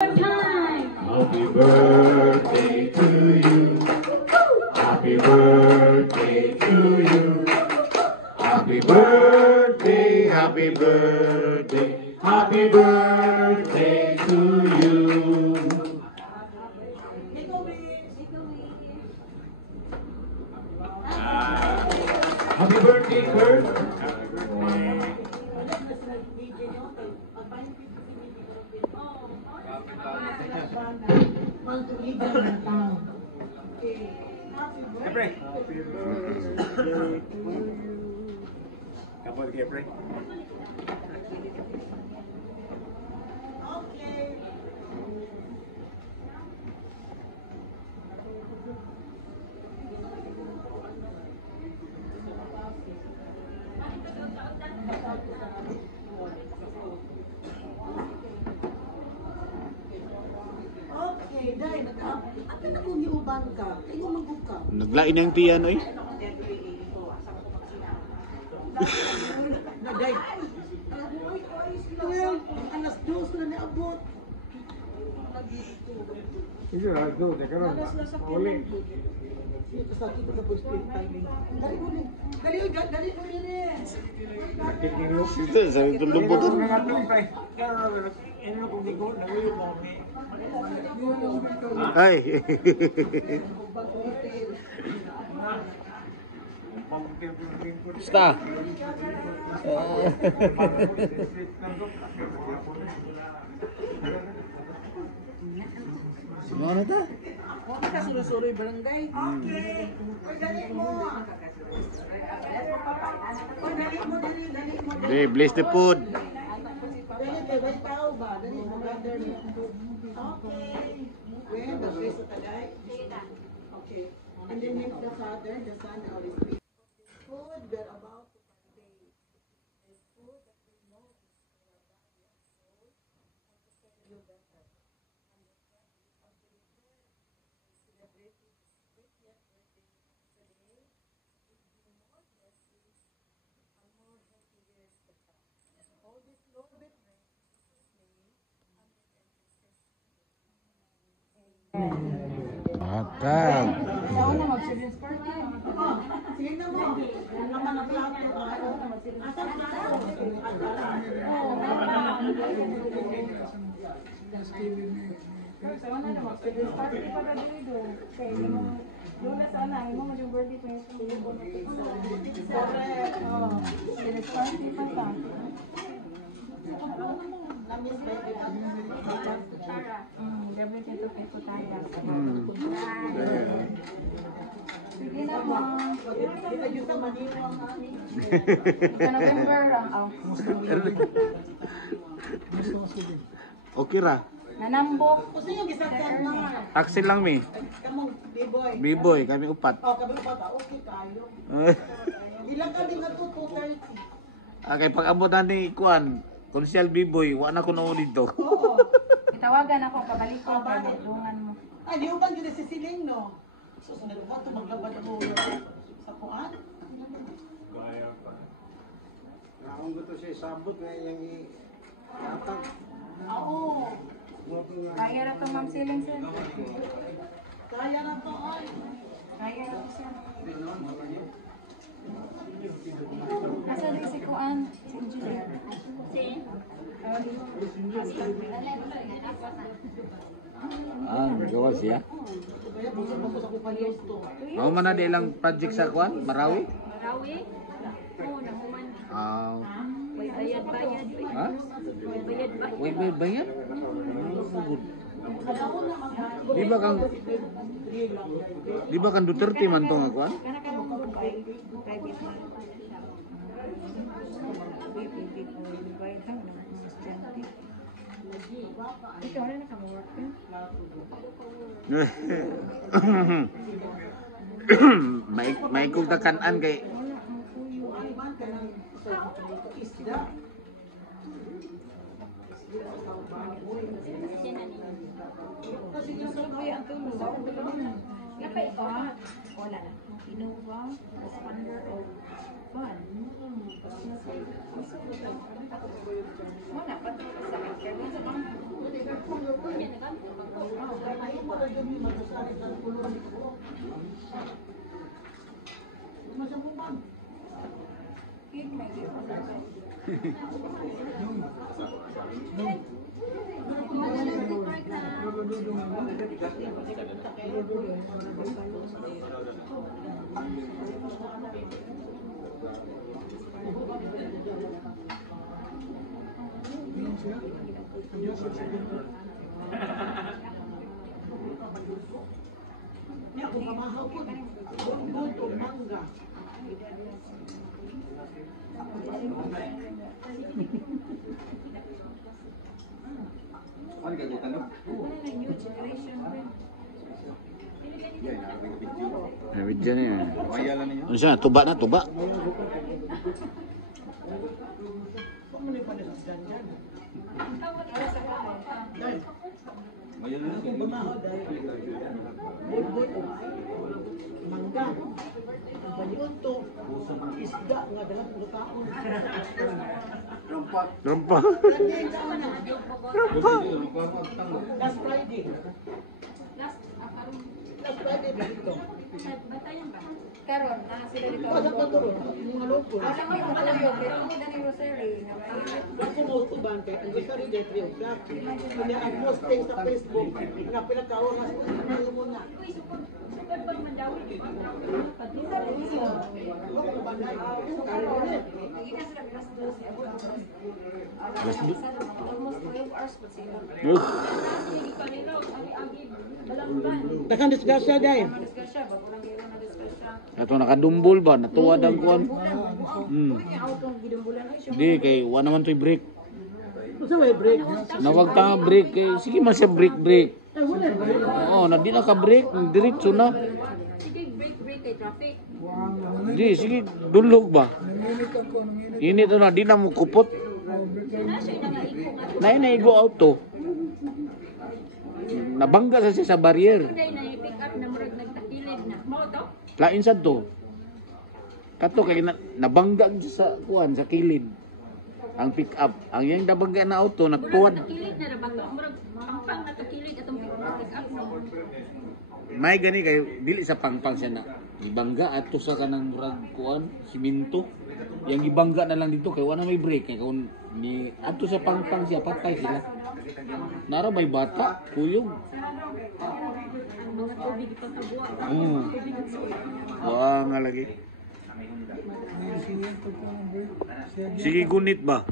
Happy birthday to you. Happy birthday to you. Happy birthday, happy birthday, happy birthday to you. Happy birthday, Kurt. Happy birthday to you. Kapag Jeffrey. Okay, dahil nag-aapit akong giuban ka. Ikaw magbuka ka. Naglain ang piano eh. Dahil, well, alas 2 na niabot. Ito lang, ito. Teka lang. Uli. Kasakit ko sa voice print timing. Dali uli. Dali uli. Dali uli rin. Ito, sa itong lumbutan. Ay. Basta. Ano ta? Huwag ka surusuroy barangay. Okay. Uy, dali mo. Uy, dali mo, dali mo. Hey, bless the food. Dali, kay tao ba? Dali mo, brother. Okay. When the grace of the day. Okay. In the name of the Father, the Son, and the Holy Spirit. Food we're about to partake is food that we know is for our body and soul and to serve you better. And the practice of the return is celebrating his 50th birthday today. It be more blessings and more healthy years to come. All this Lord we pray in Jesus' name and with intercession. Makan. Saan na mag-children's party? Sige na mo. Ang naman ang plato. Asan plato? Sana na mag-children's party pa ka dito. Kaya yung sana, mo yung birthday pa yung tulubon na pizza. Correct. Children's party pa sa. Namiss ba yung Gabi dito kay Kutaya. Sige na mo. Kita Manila. Ika November ang Okay ra. nanambok. Kasi yung gisagkan na. Axel lang mi. Kamong B-boy. B-boy, kami upat. Kami pa ta. Okay kayo. Ilang ka din na to? 2:30. Kay pag-abot na ni Kuan, Konsyal B-boy, wa na ko na dito. Oo. Itawagan ako, pabalik ko kay dungan mo. Ay, di ba yun si Siling, no? Susunod mo ito, maglabad ako sa kuan. Gaya pa. Nakong ko to siya sabot na yung iatag. Oo. Kaya ra to Ma'am Siling sir. Kaya na to, ay. Kaya ra to sir. Asa din si Kuan, si engineer. Si Gawa siya. Kaya busa pa ko sa kupayos to. Mao man na di lang project sa Kuan, Marawi? Marawi? Oo, nahuman. May bayad-bayad. Ha? May bayad-bayad. Wait, bayad? Di ba kang Duterte man to nga Kuan? Kana ka mong Dubai, private na. Dubai lang, estudyante. Ikaw na naka-work ka? May kong takanan kay Ay, man ka ng isda. Kasi yung subway ang tulong. Napaiba. Wala na. Innova, the founder of Fun. Wala, pati sa akin. Kaya sa Niya, kung pamahaw ko, bungbun o mangga. May video na yan. Ano siya? Tuba na, tuba. Kung muna pa nila ganyan. Dahil, kung pamahaw dahil, bungbun o mangga. Ang paliunto, isda nga dalang lutaon. Rampa. Ganyan daw na. Last Friday. Last Friday ba dito? Karon, sila dito. Kasi pa to, mga loko. Alam mo yung tuyo, pero hindi na ni Rosary. Ako mo utuban kay ang gusto rin 3 o'clock. Kanya ang posting sa Facebook na pinakaoras ko na muna. Almost 12 hours pa sila. Takang disgrasya dahil. Diskusya, bago lang kayo na diskusya. Ito nakadumbol ba? Natuwad ang kuwan. Di, kay wala naman to'y break. Gusto may break. Nawag ta nga break. Kay, sige man siya break. Ay, wala break. Oo, na di naka-break. Diretso na. Sige, break kay traffic. Di, sige, dulog ba? Init na, di na mo kupot. Naigo auto. Nabangga sa siya sa barrier. Hindi na i-pick up na murag nagtakilid na. Mao to? Lain sa to. Kato kay nabangga siya sa kuan sa kilid. Ang pick up. Ang yang nabangga na auto nagtuwad. Takilid na rabang murag pangpang na takilid atong pick up mo. May gani kay dili sa pangpang siya na. Ibangga ato sa kanang murag kuan siminto. Yang ibangga na lang dito kay wala may break kay kung ni ato sa pangpang siya patay sila. Nara may bata, kuyog. Ang mga tubig ipatabuan. Tubig at suya. Wah nga lagi. Sige gunit ba?